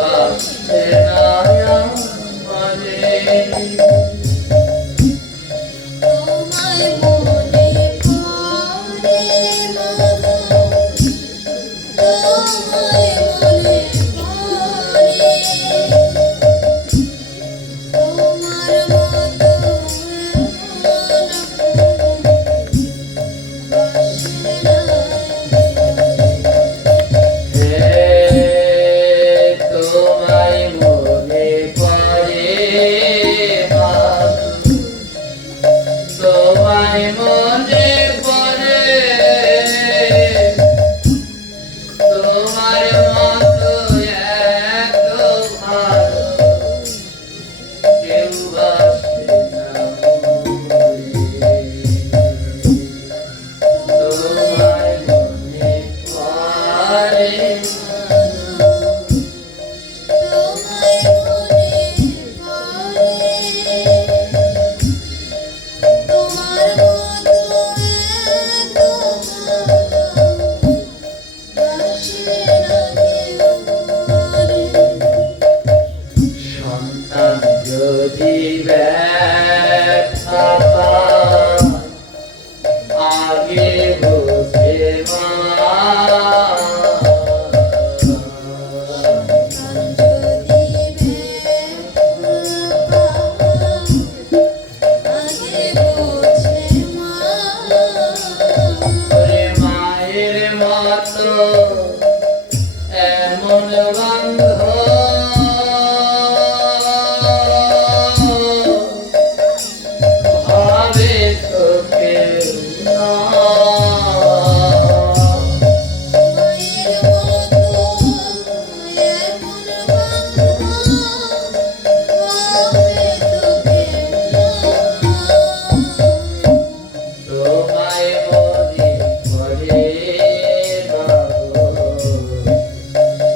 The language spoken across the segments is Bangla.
বাসে না আমারে তোমায় মনে পড়ে মাগো, তোমায় মনে পড়ে, তোমার মতো বাসে না তোমায় মনে পড়ে তোমায় মনে পড়ে তোমার মতো এত ভালো কেউ বাসে না তোমায় মনে পড়ে সন্তান যদি ব্যথা পায়, আগে বোঝে মা ওরে মায়ের মতো এমন বান্ধব হবে তো কেউ না। তোমায় মনে পড়ে মাগো,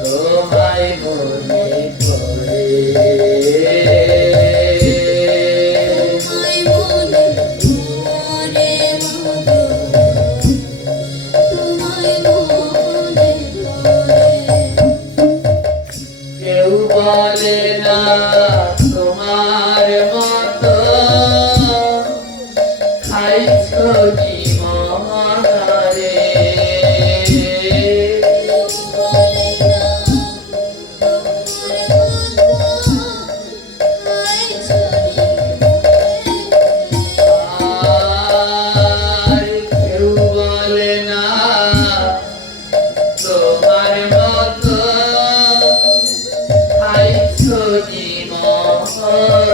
তোমায় মনে পড়ে কেউ বলে না তোমার মতো খাইছো জীবনারে আর কেউ বলে না তোমার মতো খাইছো জীবনারে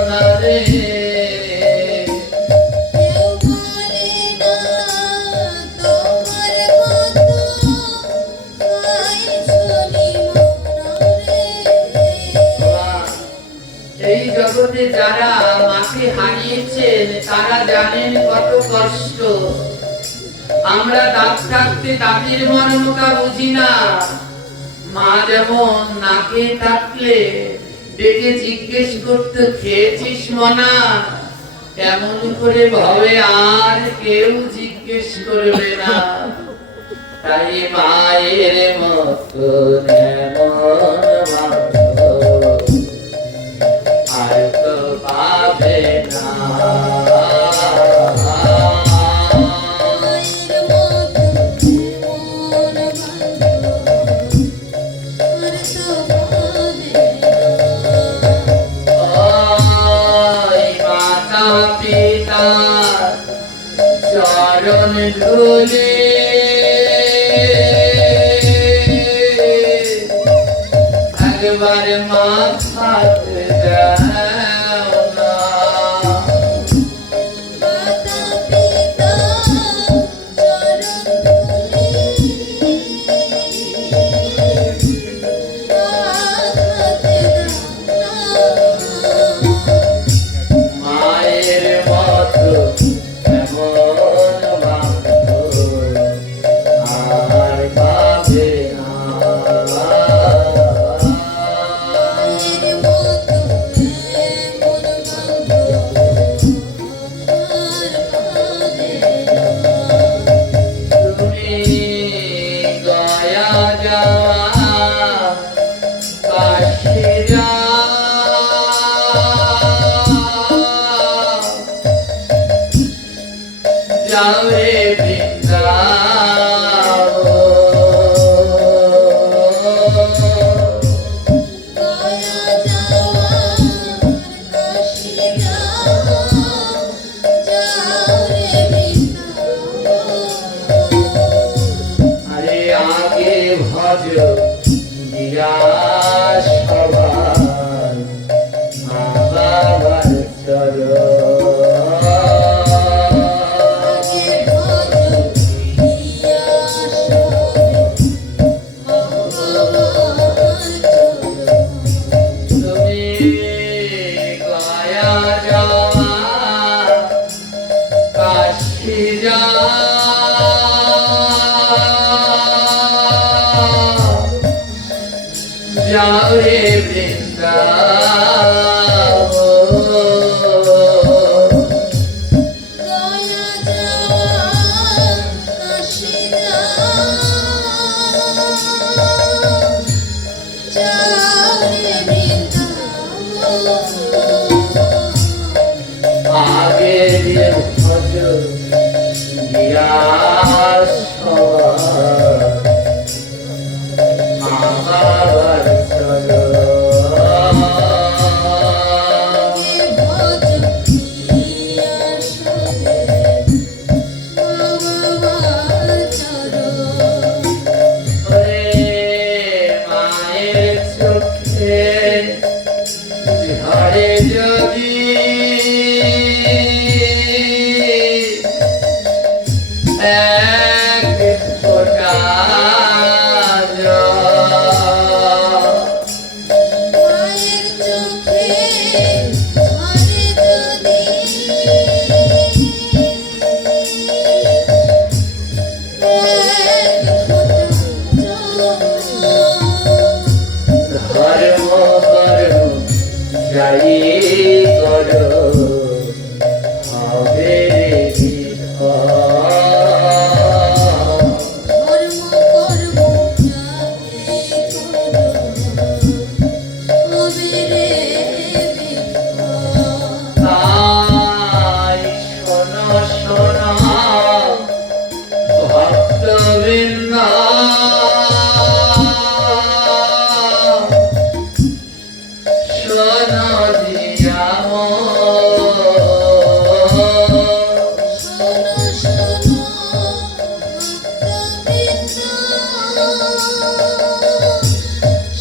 এই জগতে যারা মাকে হারিয়েছেন তারা জানেন কত কষ্ট। আমরা দাঁত থাকতে দাঁতের মর্মটা বুঝি না। মা যেমন নাকে থাকলে ডেকে জিজ্ঞেস করতে খেয়েছিস মনা, এমন করে ভাবে আর কেউ জিজ্ঞেস করবে না। তাই মায়ের মতো এমন ভালো আর তো পাবে না। ওই মাতা পিতা চরণ ধুলি একবার মাথাতে দাও না। মায়ের মতো এমন বান্ধব আর পাবে না। যাও রে বৃন্দাবন গয়া যাওয়া কাশী যাও রে বৃন্দাবন আগে দিয়ে ভজ গিয়া আমার চরণ ভজ প্রিয়া সবে বাবার চরণ ওরে মায়ের চোখে ঝরে যদি এক ফোঁটা জল, মায়ের চোখে ঝরে যদি এক ফোঁটা জল ধর্ম কর্ম যাই করো হবে রে বিধান। ধর্ম কর্ম যাই করো হবে রে বিধান তাই শোনো শোনো ভক্তবৃন্দ শোনো দিয়া শোনো শোনো ভক্তবৃন্দ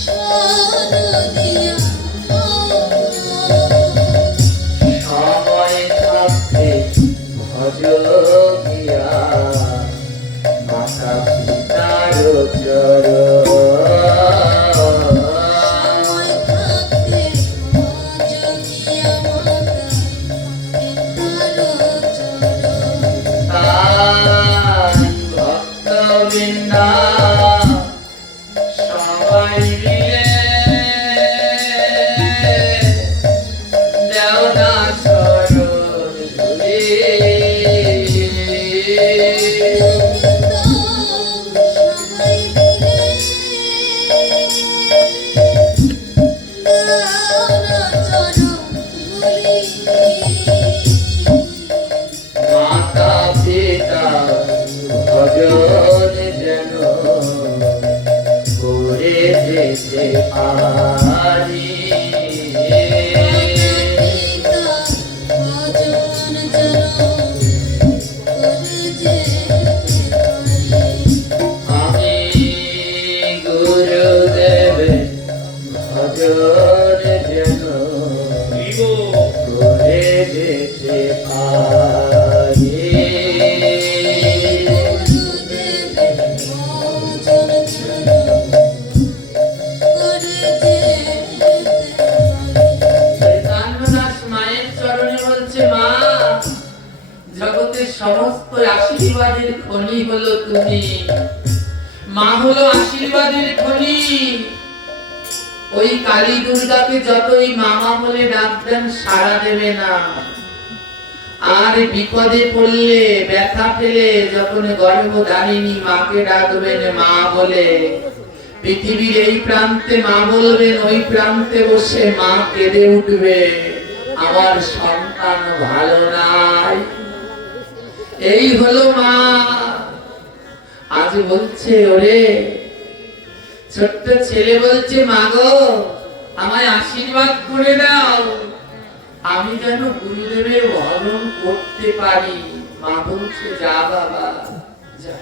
শোনো দিয়া সময় থাকতে ভজ গিয়া মাতা পিতার চরণ সময় থাকতে ভজ গিয়া মাতা পিতার চরণ তাই ভক্তবৃন্দা সবাই মিলে দেও না চরণ ধুলি। সবাই মিলে দাও না চরণ ধুলি মাতা পিতা ভজন যেন করে যেতে পারি। পিতা ভজন জন করে যেতে পারি আমি গুরুদেব ভজন যেন করে যেতে পারি। গুরুদেবের ভজন জন করে যেতে পারি কানদাস মায়ের চরণে বলছে, মা জগতের সমস্ত আশীর্বাদের খনি হলো তুমি। মা হলো আশীর্বাদের খনি। ওই কালী দুর্গাকে যতই মামা বলে ডাকবেন সাড়া দেবে না। আর বিপদে পড়লে ব্যথা পেলে যখন গর্ভধারিণী মাকে ডাকবেন মা বলে, পৃথিবীর এই প্রান্তে মা বলবেন, ওই প্রান্তে বসে মা কেঁদে উঠবে, আমার সন্তান ভালো নাই। এই হলো মা। আজ বলছে, ওরে ছোট্ট ছেলে বলছে, মা গো আমায় আশীর্বাদ করে দাও, আমি যেন গুরুদেবের ভজন করতে পারি। মা বলছে, যা বাবা যা,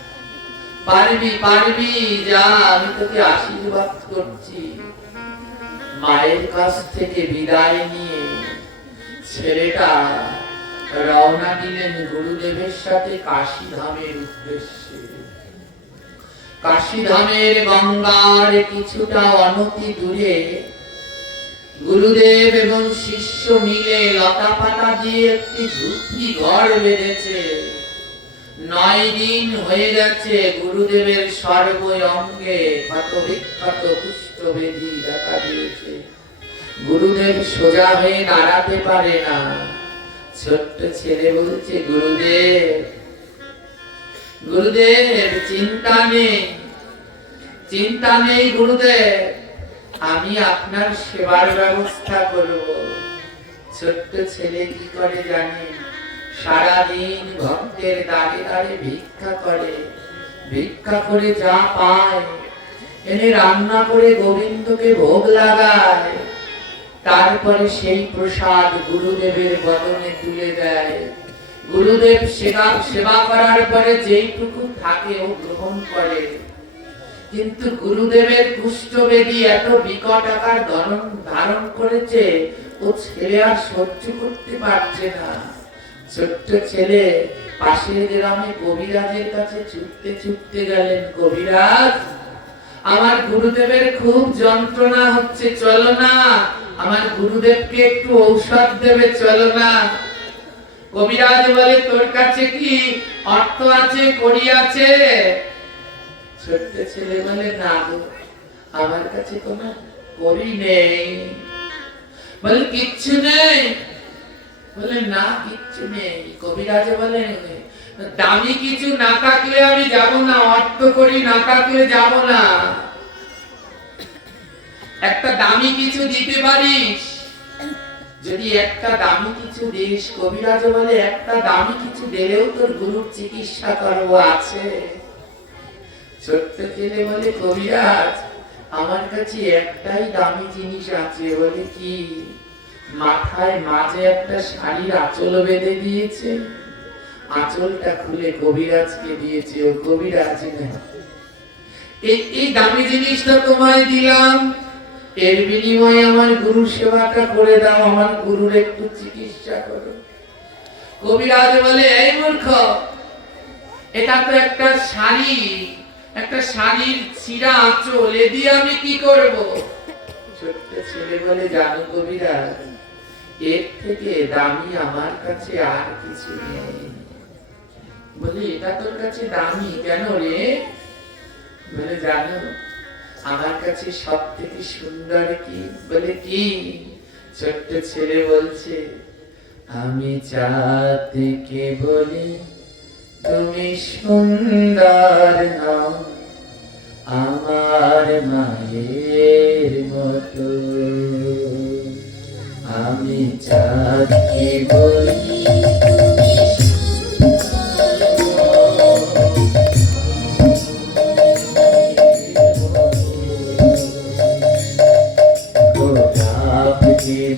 পারবি পারবি, যা, আমি তোকে আশীর্বাদ করছি। মায়ের কাছ থেকে বিদায় নিয়ে ছেলেটা রওনা দিলেন গুরুদেবের সাথে কাশী ধামের উদ্দেশ্যে। কাশী ধামের গঙ্গার কিছুটা অনতি দূরে গুরুদেব এবং শিষ্য মিলে লতা পাতা দিয়ে একটি ঝুপড়ি ঘর বেঁধেছে। 9 দিন হয়ে যাচ্ছে গুরুদেবের সর্ব অঙ্গে ক্ষত বিক্ষত কুষ্ঠ ব্যাধি দেখা দিয়েছে। গুরুদেব সোজা হয়ে দাঁড়াতে পারে না। ছোট্ট ছেলে বলছে, গুরুদেব গুরুদেব চিন্তা নেই, চিন্তা নেই গুরুদেব, আমি আপনার সেবার ব্যবস্থা করব। ছোট্ট ছেলে কি করে জানে? সারাদিন ভক্তের দাঁড়ে দাঁড়ে ভিক্ষা করে, ভিক্ষা করে যা পায় এনে রান্না করে গোবিন্দকে ভোগ লাগায়, তারপরে সেই প্রসাদ গুরুদেবের বদনে তুলে দেয়। গুরুদেব সেবা করার পরে যেইটুকু থাকে ও গ্রহণ করে। কিন্তু গুরুদেবের কুষ্ঠবেদী এত বিকট আকার ধারণ করেছে, ও ছেলে আর সহ্য করতে পারছে না। ছোট্ট ছেলে পাশের গ্রামে কবিরাজের কাছে ছুটতে ছুটতে গেলেন, কবিরাজ আমার গুরুদেবের খুব যন্ত্রণা হচ্ছে, চলো না আমার গুরুদেবকে একটু ঔষধ দেবে, চলো না। কবিরাজ বলে, তোর কাছে কি অর্থ আছে, কড়ি আছে? ছোট্ট ছেলে বলে, না গো, আমার কাছে কোনো কড়ি নেই। বলে, কিচ্ছু নেই? বলে, না কিচ্ছু নেই। কবিরাজ বলে, দামি কিছু না থাকলে আমি যাব না, অর্থ করি না থাকলে যাব না। একটা দামি কিছু দিতে পারিস? যদি একটা দামি কিছু দিস, কবিরাজ বলে, একটা দামি কিছু দিলেও তোর গুরুর চিকিৎসা করবো আছে। ছোট্ট ছেলে বলে, কবিরাজ আমার কাছে একটাই দামি জিনিস আছে। বলে, কি? মাথায় মাঝে একটা শাড়ির আঁচল বেঁধে দিয়েছে, আঁচলটা খুলে কবিরাজকে দিয়েছে। ও কবিরাজ না, এই দামি জিনিসটা তোমায় দিলাম, এর বিনিময়ে আমার গুরু সেবাটা করে দাও, আমার গুরুর একটু চিকিৎসা করো। কবিরাজ বলে, এই মূর্খ, এটা তো একটা শাড়ি, একটা শাড়ির ছিঁড়া আঁচল, এ দিয়ে আমি কি করব? ছোট্ট ছেলে বলে, জানো কবিরাজ, এর থেকে দামি আমার কাছে আর কিছু নেই। বলে, এটা তোর কাছে দামি কেন রে? বলে, জানো আমার কাছে সব থেকে সুন্দর কি? বলে, কি? ছোট্ট ছেলে বলছে, আমি চাঁদ থেকে বলি তুমি সুন্দর নাও, আমার মায়ের মতো। আমি চাঁদকে বলি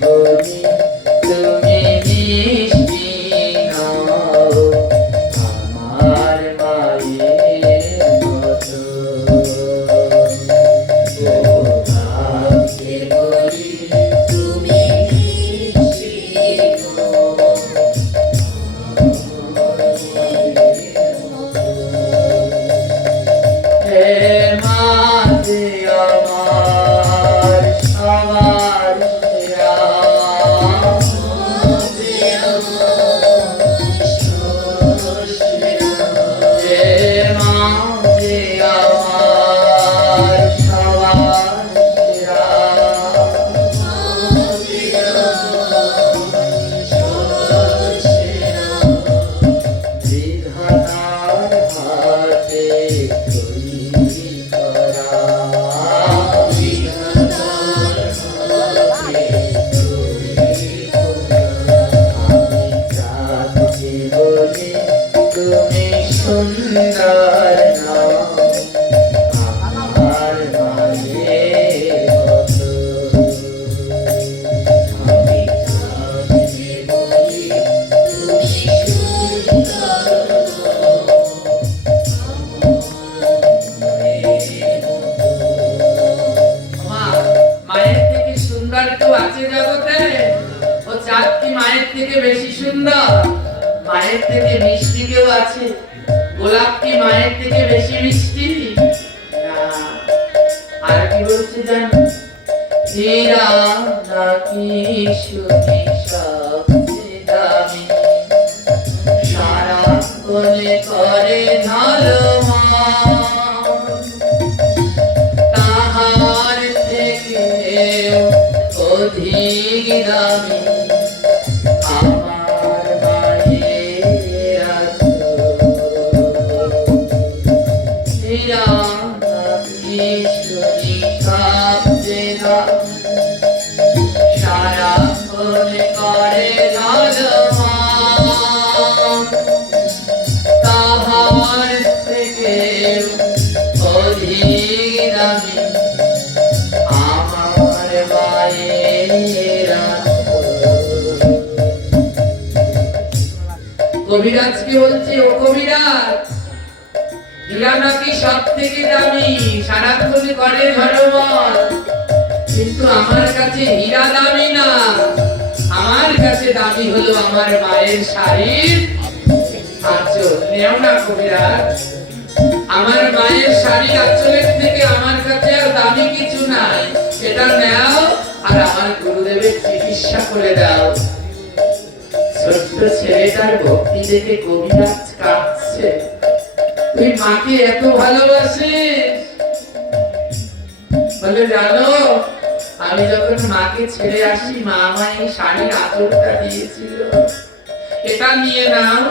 বলি তুমি মিষ্টি নাও, আমার মায়ের মতো। গোলাপকে বলি তুমি মিষ্টি নাও, হে মাঝে আমার সবার তুমি সুন্দর নাও, আমার মায়ের মতো। আমি চাঁদকে বলি তুমি সুন্দর নাও, আমার মায়ের থেকে সুন্দর কেউ আছে জগতে? ও চাঁদ কি মায়ের থেকে বেশি সুন্দর? মায়ের থেকে মিষ্টি কেউ আছে? গোলাপ কি মায়ের থেকে বেশি মিষ্টি? না। আর কি বলছে জানো? হীরা নাকি শুনি সবচেয়ে দামি, সারা কোলে অধিক দামি আমার মায়ের ঈশ্বরী শব্দে সারাক্ষণ করে ঝলমান, তাহার থেকে অধিক দামি আমার মায়ের কবিরাজকে বলছে, ও কবিরাজ, হীরা নাকি সব থেকে দামি, সারাক্ষণ করে ঝলমল, কিন্তু আমার কাছে হীরা দামি না, আমার কাছে দামি হলো আমার মায়ের শাড়ির আঁচল। নেও না কবিরাজ, আমার মায়ের শাড়ির আঁচলের থেকে আমার কাছে আর দামি কিছু নাই, এটা নাও আর আমার গুরুদেবের চিকিৎসা করে দাও। ছোট্ট ছেলেটার ভক্তি দেখে কবিরাজ কাঁদছে। তুই মাকে এত ভালোবাসিস? বলে, জানো, আমি যখন মাকে ছেড়ে আসি, মা আমায় এই শাড়ির আঁচলটা দিয়েছিল, এটা নিয়ে নাও।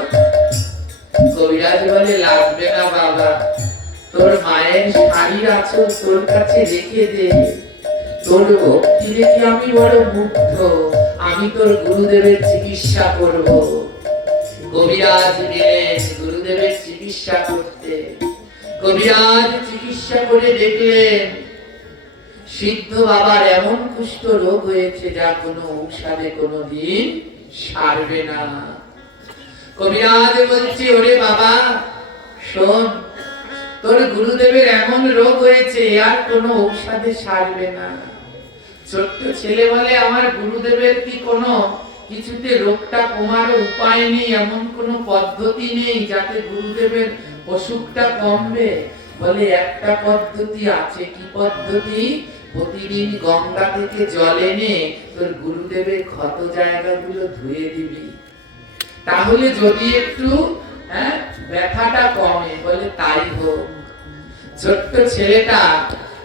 কবিরাজ বলে, লাগবে না বাবা, তোর মায়ের শাড়ির আঁচল তোর কাছে রেখে দে, তোর ভক্তি দেখে আমি বড় মুগ্ধ, আমি তোর গুরুদেবের চিকিৎসা করব। কবিরাজ গেলেন গুরুদেবের চিকিৎসা করতে। কবিরাজ চিকিৎসা করে দেখলেন সিদ্ধ বাবার এমন কুষ্ঠ রোগ হয়েছে যা কোনো ঔষধে কোনোদিন সারবে না। কবিরাজ বলছে, ওরে বাবা শোন, তোর গুরুদেবের এমন রোগ হয়েছে আর কোনো ঔষধে সারবে না। ছোট্ট ছেলে বলে, আমার গুরুদেবের কি কোনো কিছুতে রোগটা কমার উপায় নেই, এমন কোনো পদ্ধতি নেই যাতে গুরুদেবের অসুখটা কমবে? বলে, একটা পদ্ধতি আছে। কি পদ্ধতি? প্রতিদিন গঙ্গা থেকে জল এনে তোর গুরুদেবের ক্ষত জায়গাগুলো ধুয়ে দিবি, তাহলে যদি একটু ব্যথাটা কমে। বলে, তাই হোক। ছোট্ট ছেলেটা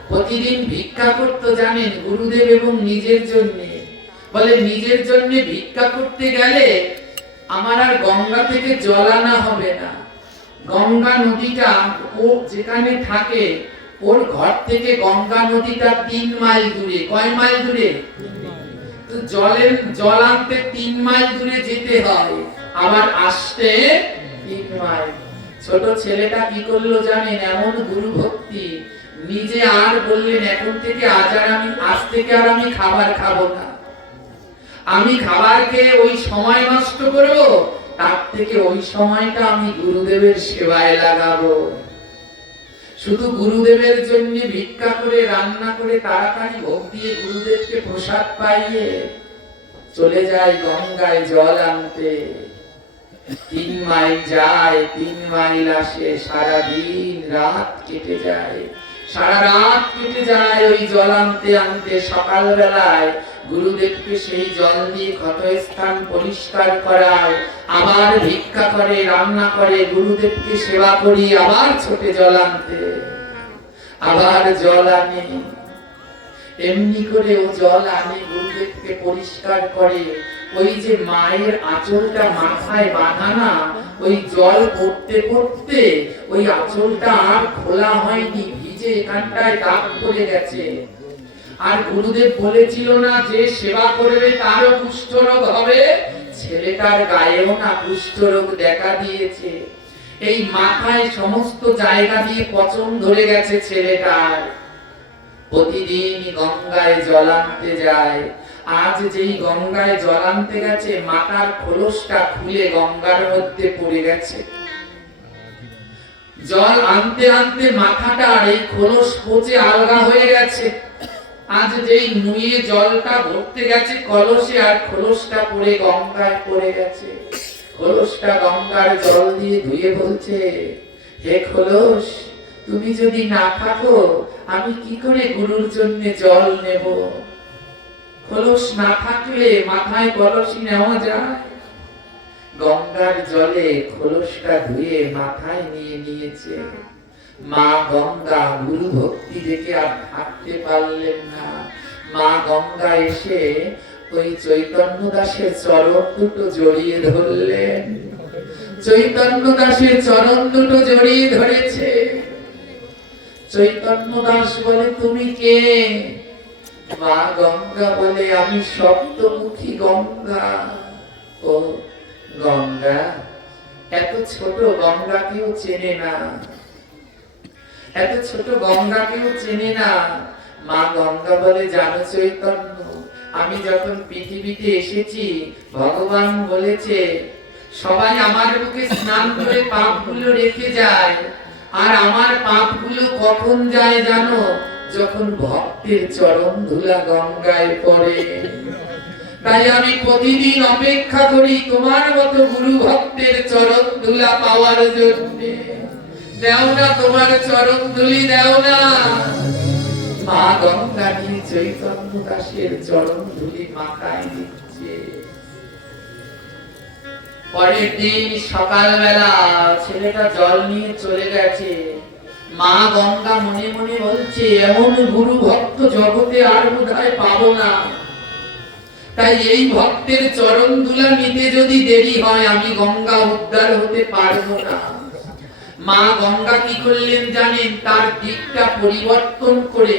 প্রতিদিন ভিক্ষা করতে জানেন গুরুদেব এবং নিজের জন্য। বলে, নিজের জন্য ভিক্ষা করতে গেলে আমার আর গঙ্গা থেকে জল আনা হবে না। গঙ্গা নদীটা ও যেখানে থাকে ওর ঘর থেকে গঙ্গা নদীটা 3 মাইল দূরে। কয় মাইল দূরে? তো জল আনতে 3 মাইল দূরে যেতে হয়, আবার আসতে 3 মাইল। ছোট ছেলেটা কি করলো জানেন? এমন গুরু ভক্তি, নিজে আর বললেন, এখন থেকে আজ থেকে আর আমি খাবার খাবো না, আমি খাবার খেয়ে ওই সময় নষ্ট করব, তার থেকে ওই সময়টা আমি গুরুদেবের সেবায় লাগাবো। শুধু গুরুদেবের জন্য ভিক্ষা করে, রান্না করে, তাড়াতাড়ি ভোগ দিয়ে গুরুদেবকে প্রসাদ পাইয়ে চলে যায় গঙ্গায় জল আনতে। 3 মাইল যায়, 3 মাইল আসে, সারা দিন রাত কেটে যায়, সারা রাত কেটে যায় ওই জল আনতে আনতে। সকাল বেলায় গুরুদেবকে সেই জল দিয়ে ক্ষতস্থান পরিষ্কার করায়, আবার ভিক্ষা করে, রান্না করে, গুরুদেবকে সেবা করি, আবার ছোটে জল আনতে, আবার জল আনে। এমনি করে ও জল আনে, গুরুদেবকে পরিষ্কার করে। ওই যে মায়ের আঁচলটা মাথায় বাঁধা না, ওই জল পড়তে পড়তে ওই আঁচলটা আর খোলা হয়নি, ভিজে এখানটায় দাগ পড়ে গেছে। আর গুরুদেব বলেছিল না, যে সেবা করবে তারও কুষ্ঠরোগ হবে? ছেলেটার গায়েও না কুষ্ঠরোগ দেখা দিয়েছে। এই মাথায় সমস্ত জায়গা দিয়ে পচন ধরে গেছে ছেলেটার। প্রতিদিন গঙ্গায় জল আনতে যায়। আজ যেই গঙ্গায় জল আনতে গেছে, মাথার খোলসটা খুলে গঙ্গার মধ্যে পড়ে গেছে। জল আনতে আনতে মাথাটার এই খোলস পচে আলগা হয়ে গেছে। আজ যেই নুয়ে জলটা ভরতে গেছে কলসে, আর খোলসটা পড়ে গঙ্গায় পড়ে গেছে। খোলসটা গঙ্গার জল দিয়ে ধুয়ে বলছে, হে খোলস, তুমি যদি না থাকো আমি কি করে গুরুর জন্য জল নেব? খোলস না থাকলে মাথায় কলসি নেওয়া যায়? গঙ্গার জলে খোলসটা ধুয়ে মাথায় নিয়ে নিয়েছে। মা গঙ্গা গুরু ভক্তি দেখে আর থাকতে পারলেন না। মা গঙ্গা এসে ওই চৈতন্য দাসের চরণ দুটো জড়িয়ে ধরলেন। চৈতন্য দাসের চরণ দুটো জড়িয়ে ধরেছে। চৈতন্য দাস বলে, তুমি কে? মা গঙ্গা বলে, আমি সপ্তমুখী গঙ্গা। ও গঙ্গা, এত ছোট গঙ্গা কেউ চেনে না, এত ছোট গঙ্গা কেউ চেনে না। মা গঙ্গা বলে, জানো চৈতন্য, আমি যখন পৃথিবীতে এসেছি ভগবান বলেছে সবাই আমার বুকে স্নান করে পাপগুলো রেখে যায়, আর আমার পাপগুলো কখন যায় জানো? যখন ভক্তের চরণ ধুলা গঙ্গায় পড়ে। তাই আমি প্রতিদিন অপেক্ষা করি তোমার মতো গুরু ভক্তের চরণ ধুলা পাওয়ার জন্য। দেও না তোমার চরণ ধুলি, দেও না। মা গঙ্গা নিয়ে চৈতন্য দাসের চরণ ধুলি মাথায় দিচ্ছে। পরের দিন সকালবেলা ছেলেটা জল নিয়ে চলে গেছে। মা গঙ্গা মনে মনে বলছে, এমন গুরু ভক্ত জগতে আর বোধহয় পাবো না। তাই এই ভক্তের চরণ ধুলা নিতে যদি দেরি হয়, আমি গঙ্গা উদ্ধার হতে পারবো না। মা গঙ্গা কি করলেন জানেন? তার দিকটা পরিবর্তন করে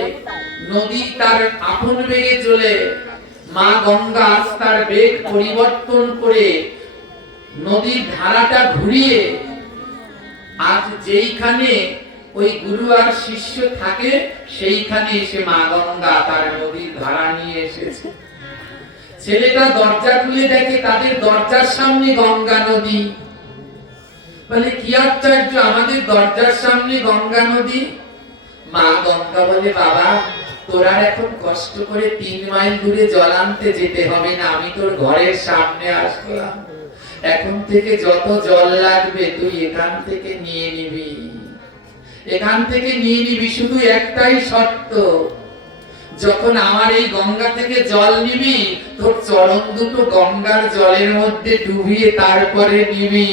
নদী তার আপন বেগে চলে, মা গঙ্গা তার বেগ পরিবর্তন করে নদীর ধারাটা ঘুরিয়ে আজ যেইখানে ওই গুরু আর শিষ্য থাকে সেইখানে এসে মা গঙ্গা তার নদীর ধারা নিয়ে এসেছে। ছেলেটা দরজা খুলে দেখে তাদের দরজার সামনে গঙ্গা নদী। বলে, কি আশ্চর্য, আমাদের দরজার সামনে গঙ্গা নদী। মা গঙ্গা বলে, বাবা তোর আর এখন কষ্ট করে 3 মাইল দূরে জল আনতে যেতে হবে না, আমি তোর ঘরের সামনে আসলাম। এখন থেকে যত জল লাগবে তুই এখান থেকে নিয়ে নিবি, এখান থেকে নিয়ে নিবি। শুধু একটাই শর্ত, যখন আমার এই গঙ্গা থেকে জল নিবি তোর চরণ দুটো গঙ্গার জলের মধ্যে ডুবিয়ে তারপরে নিবি,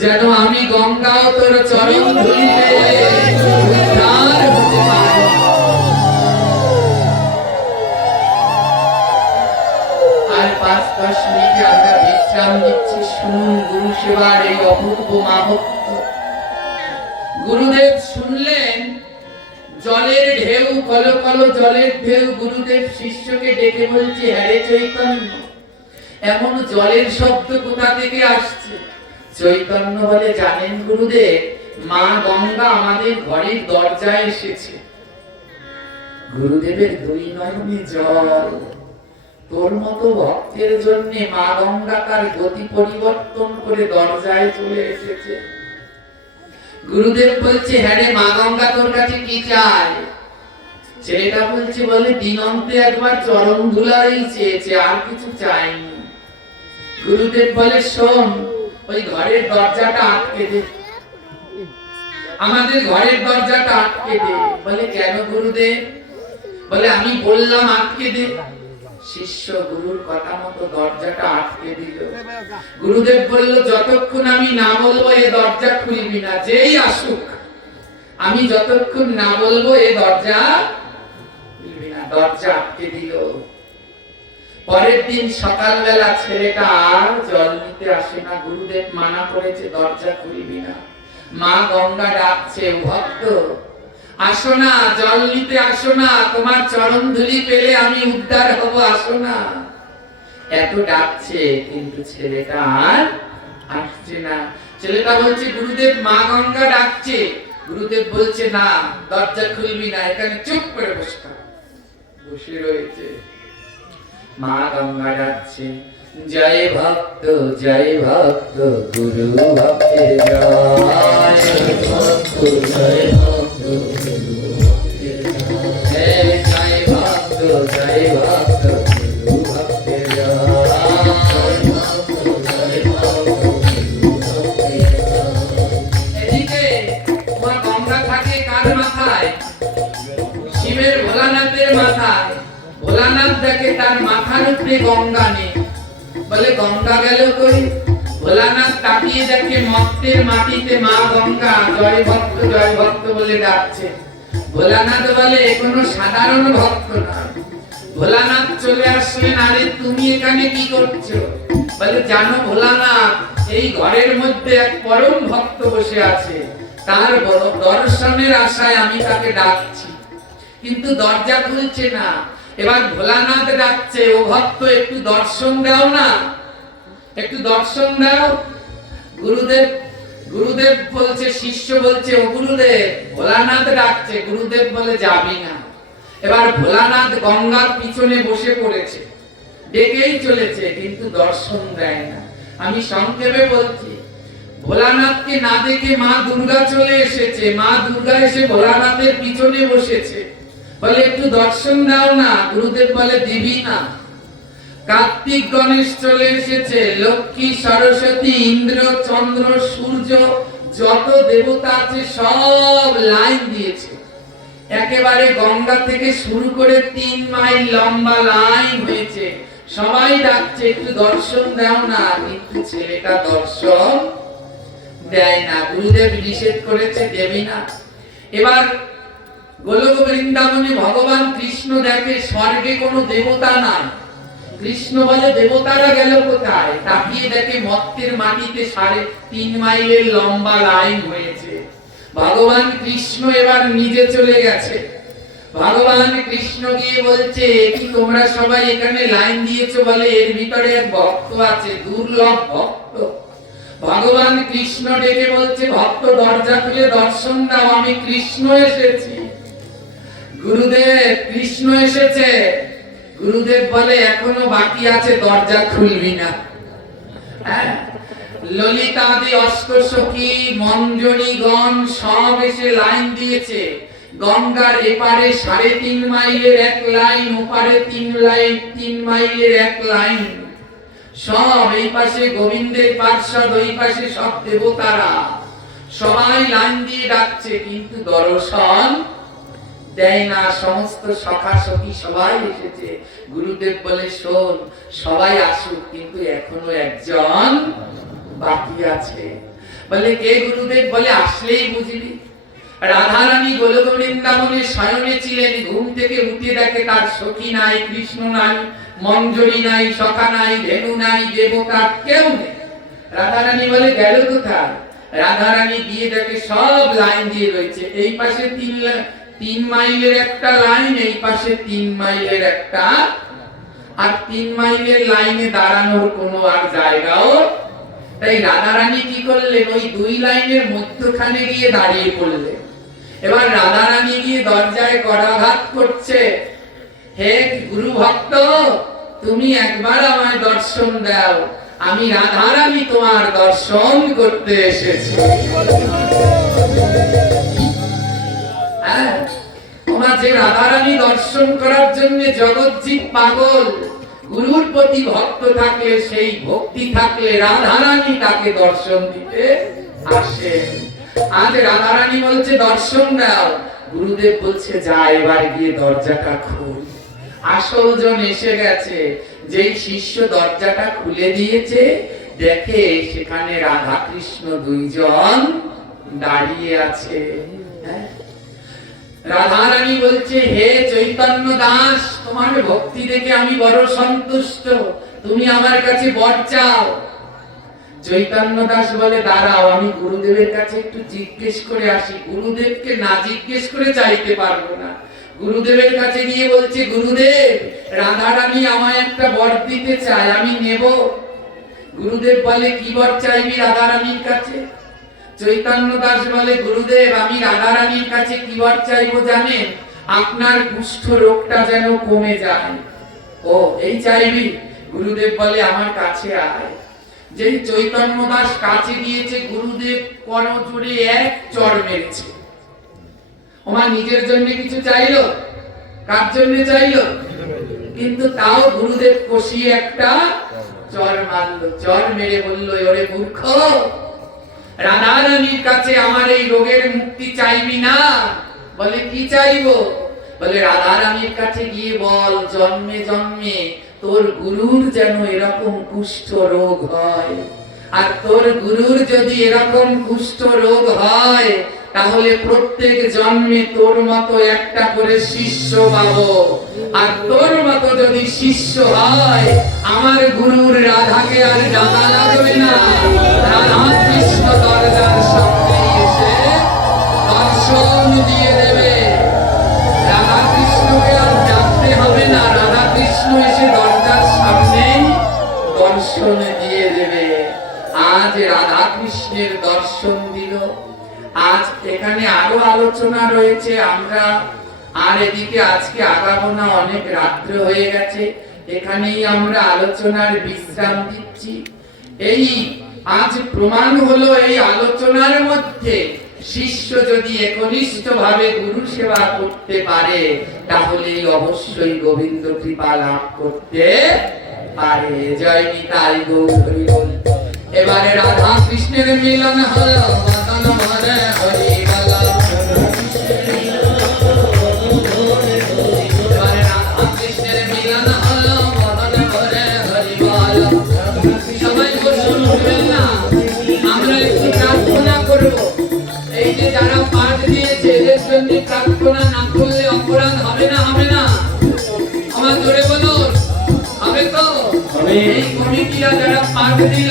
যেন আমি গঙ্গাও তোর চরণ ধুলিতে উদ্ধার হতে পারি। আর 5-10 মিনিটে আমরা বিশ্রাম নিচ্ছি। শুনুন গুরু সেবার এই অপূর্ব মাহাত্ম্য। গুরুদেব শুনলেন জলের ঢেউ, কলো কলো জলের ঢেউ। গুরুদেব শিষ্যকে ডেকে বলছে, হ্যাঁ রে চৈতন্য, এমন জলের শব্দ কোথা থেকে আসছে? চৈতন্য বলে, জানেন গুরুদেব, মা গঙ্গা আমাদের ঘরের দরজায় এসেছে। গুরুদেবের 2 নয়নে জল। তোর মতো ভক্তের জন্য মা গঙ্গা তার গতি পরিবর্তন করে দরজায় চলে এসেছে। গুরুদেব বলছে, হ্যাঁ রে মা গঙ্গা তোর কাছে কি চায়? ছেলেটা বলছে, বলে দিনন্তে একবার চরণ ধুলাই চেয়েছে, আর কিছু চাইনি। গুরুদেব বলে, শোন, ওই ঘরের দরজাটা আটকে দে, আমাদের ঘরের দরজাটা আটকে দে। বলে, কেন গুরুদেব? বলে, আমি বললাম আটকে দে। শিষ্য গুরুর কথা মতো দরজাটা আটকে দিল। গুরুদেব বলল, যতক্ষণ আমি না বলবো এ দরজা খুলবি না, যেই আসুক আমি যতক্ষণ না বলবো এ দরজা খুলবি না। দরজা আটকে দিল। পরের দিন সকালবেলা ছেলেটা আর জল নিতে আসে না। গুরুদেব মানা করেছে দরজা খুলবি না। মা গঙ্গা ডাকছে, ভক্ত আসো না, জল নিতে আসো না, তোমার চরণ ধুলি পেলে আমি উদ্ধার হব, আসো না। এত ডাকছে, কিন্তু ছেলেটা আর আসছে না। ছেলেটা বলছে, গুরুদেব মা গঙ্গা ডাকছে। গুরুদেব বলছে, না দরজা খুলবি না, এখানে চুপ করে বসে রয়েছে। মা গঙ্গা ডাকছে, জয় ভক্ত গুরু ভক্তের জয়, ভক্ত জয় ভক্ত গুরু ভক্তের জয়, জয় ভক্ত গুরু ভক্তের জয়, ভক্ত জয় ভক্ত গুরু ভক্তের জয়। এদিকে তোমার গঙ্গা থাকে কার মাথায়? শিবের ভোলানাথের মাথায়। ভোলানাথ দেখে তার মাথার উপরে গঙ্গা নেই। বলে, গঙ্গা গেল কই? ভোলানাথ তাকিয়ে দেখে মর্তের মাটিতে মা গঙ্গা জয় ভক্ত বলে ডাকছে। ভোলানাথ বলে, এ কোনো সাধারণ ভক্ত না। ভোলানাথ চলে আসলেন, আরে তুমি এখানে কি করছো? বলে জানো ভোলানাথ, এই ঘরের মধ্যে এক পরম ভক্ত বসে আছে, তার বড় দর্শনের আশায় আমি তাকে ডাকছি, কিন্তু দরজা খুলছে না। এবার ভোলানাথ ডাকছে, ও ভক্ত একটু দর্শন দাও না, একটু দর্শন দাও। গুরুদেব গুরুদেব বলছে, শিষ্য বলছে, ও গুরুদেব ভোলানাথ ডাকছে। গুরুদেব বলে যাবি না। এবার ভোলানাথ গঙ্গার পিছনে বসে পড়েছে, ডেকেই চলেছে কিন্তু দর্শন দেয় না। আমি সংক্ষেপে বলছি, ভোলানাথকে না দেখে মা দুর্গা চলে এসেছে, মা দুর্গা এসে ভোলানাথের পিছনে বসেছে, বলে একটু দর্শন দাও না। গুরুদেব বলে দিবি না। কার্তিক গণেশ চলে এসেছে, লক্ষ্মী সরস্বতী ইন্দ্র চন্দ্র সূর্য যত দেবতা আছে সব লাইন দিয়েছে, একেবারে গঙ্গা থেকে শুরু করে 3 মাইল লম্বা লাইন হয়েছে, সবাই ডাকছে একটু দর্শন দাও না, কিন্তু ছেলেটা দর্শন দেয় না। গুরুদেব নিষেধ করেছে, দেবী না। এবার গোলক বৃন্দাবনে ভগবান কৃষ্ণ দেখে স্বর্গে কোনো দেবতা নাই। কৃষ্ণ বলে দেবতারা গেল কোথায়? তাকিয়ে দেখে মর্তের মাটিতে 3.5 মাইলের লম্বা লাইন হয়েছে। ভগবান কৃষ্ণ এবার নিজে চলে গেছে। ভগবান কৃষ্ণ গিয়ে বলছে, কি তোমরা সবাই এখানে লাইন দিয়েছো? বলে এর ভিতরে এক ভক্ত আছে, দুর্লভ ভক্ত। ভগবান কৃষ্ণ ডেকে বলছে, ভক্ত দরজা খুলে দর্শন দাও, আমি কৃষ্ণ এসেছি। গুরুদেব কৃষ্ণ এসেছে। গুরুদেব বলে এখনো বাকি আছে, দরজা খুলবি না। হ্যাঁ, ললিতাদি অষ্টসখী মঞ্জরীগণ সব এসে লাইন দিয়েছে। গঙ্গার এপারে 3.5 মাইলের এক লাইন, ওপারে 3 মাইলের এক লাইন, সব এই পাশে গোবিন্দের পার্ষদ, ওই পাশে সব দেবতারা, সবাই লাইন দিয়ে ডাকছে, কিন্তু দর্শন দেয় না। সমস্ত সখা সখী সবাই এসেছে। গুরুদেব বলে শোন, সবাই আসুক, কিন্তু এখনো একজন বাকি আছে। বলে কে? গুরুদেব বলে আসলেই বুঝবি। রাধারানী গোলক বৃন্দাবনে শয়নে ছিলেন, ঘুম থেকে উঠে দেখে তার সখী নাই, কৃষ্ণ নাই, মঞ্জরী নাই, সখা নাই, ধেনু নাই, দেবতা কেউ নেই। রাধারানী বলে গেল কোথায়? রাধারানী গিয়ে দেখে সব লাইন দিয়ে রয়েছে, এই পাশে 3 মাইলের একটা লাইন, এই পাশে 3 মাইলের একটা, আর 3 মাইলের লাইনে দাঁড়ানোর কোনো আর জায়গাও। তাই রাধারানী কি করলেন? ওই 2 লাইনের মধ্যখানে গিয়ে দাঁড়িয়ে পড়লেন। এবার রাধারানী গিয়ে দরজায় করাঘাত করছে, হে গুরু ভক্ত, তুমি একবার আমায় দর্শন দাও, আমি রাধারানী তোমার দর্শন করতে এসেছি। তোমার যে রাধারানী দর্শন করার জন্য জগৎজীব পাগল, গুরুর প্রতি ভক্ত থাকলে, সেই ভক্তি থাকলে রাধারানী তাকে দর্শন দিতে আসেন। আজ রাধারানী বলছে দর্শন দাও। গুরুদেব বলছে যা, এবার গিয়ে দরজাটা খুল। আসল জন এসে গেছে। যেই শিষ্য দরজাটা খুলে দিয়েছে, দেখে সেখানে রাধা কৃষ্ণ 2 জন দাঁড়িয়ে আছে। রাধারানী বলছে, হে চৈতন্য দাস, তোমার ভক্তি দেখে আমি বড় সন্তুষ্ট, তুমি আমার কাছে বর চাও। চৈতন্য দাস বলে দাঁড়াও, আমি গুরুদেবের কাছে একটু জিজ্ঞেস করে আসি। গুরুদেবকে না জিজ্ঞেস করে চাইতে পারবো না। গুরুদেবের কাছে গিয়ে বলছে, গুরুদেব রাধারানী আমায় একটা বর দিতে চায়, আমি নেব। গুরুদেব বলে কি বর চাইবি রাধারানীর কাছে? চৈতন্য দাস বলে, গুরুদেব আমি রাধারানীর কাছে কি বর চাইবো জানেন? আপনার কুষ্ঠ রোগটা যেন কমে যায়। ও এই চাইবি? গুরুদেব বলে আমার কাছে আয়। যেই চৈতন্য দাস কাছে গিয়েছে, গুরুদেব করজোড়ে এক চড় মেরেছে। ওমা নিজের জন্য কিছু চাইলো? কার জন্য চাইলো? কিন্তু তাও গুরুদেব কষিয়ে একটা চড় মারলো। চড় মেরে বলল, ওরে মূর্খ, রাধারানীর কাছে আমার এই রোগের মুক্তি চাইবি না? বলে কি চাইবো? বলে রাধারানীর কাছে গিয়ে বল, জন্মে জন্মে তোর গুরুর যেন এরকম কুষ্ঠ রোগ হয়, আর তোর গুরুর যদি এরকম কুষ্ঠ রোগ হয়, তাহলে প্রত্যেক জন্মে তোর মতো একটা করে শিষ্য পাবো। আর তোর মতো যদি শিষ্য হয়, আমার গুরুর রাধাকে আর ডাকা লাগবে না। রাধা কৃষ্ণ দরজার সামনে এসে দর্শন দিয়ে দেবে। রাধা কৃষ্ণকে আর ডাকতে হবে না, রাধা কৃষ্ণ এসে দরজার সামনেই দর্শন দিয়ে দেবে। আজ রাধা কৃষ্ণের দর্শন দিল। আজ এখানে আরো আলোচনা রয়েছে, আমরা আর এদিকে আজকে আগাবো না, অনেক রাত্র হয়ে গেছে। এখানেই আমরা আলোচনার বিশ্রাম দিচ্ছি। এই আজ প্রমাণ হলো এই আলোচনার মধ্যে শিষ্য যদি একনিষ্ঠ ভাবে গুরু সেবা করতে পারে, তাহলে অবশ্যই গোবিন্দ কৃপা লাভ করতে পারে। জয় নিতাই গৌর হরি বল। এবারে রাধা কৃষ্ণের মিলন হলো, মদন মনে হরি বল। এবারে রাধা কৃষ্ণের মিলন হলো, মদন মনে হরি বল। সবাই বসুন, উঠবেন না, আমরা একটু প্রার্থনা করব। এই যে যারা পাঠ দিয়েছে এদের জন্য প্রার্থনা না করলে অপরাধ হবে না? হবে না? আমার জোরে বলুন, হবে তো? এই কমিটিরা যারা পাঠ দিল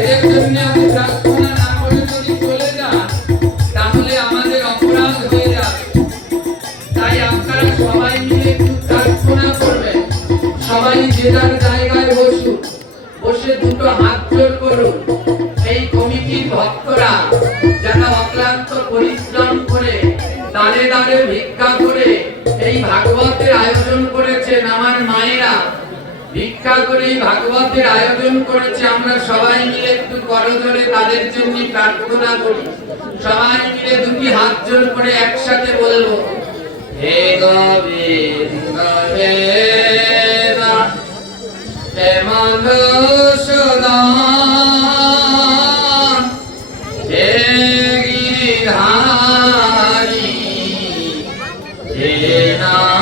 এদের জন্য আমি প্রার্থনা না করে যদি চলে যান, তাহলে আমাদের অপরাধ হয়ে যাবে। তাই আপনারা সবাই মিলে একটু প্রার্থনা করবেন। সবাই যে যার জায়গায় বসুন, বসে দুটো হাত জোড় করুন। এই কমিটির ভক্তরা যারা অক্লান্ত পরিশ্রম করে দাঁড়ে দাঁড়ে ভিক্ষা করে এই ভাগবতের আয়োজন করেছেন, আমার মায়েরা ভিক্ষা করে এই ভাগবতের আয়োজন করেছে, আমরা সবাই মিলে একটু করজোড়ে তাদের জন্য প্রার্থনা করি। সবাই মিলে দুটি হাত জোড় করে একসাথে বলবো, হে গোবিন্দ হে নাথ, হে মধুসূদন, হে গিরিধারী, হে নাথ।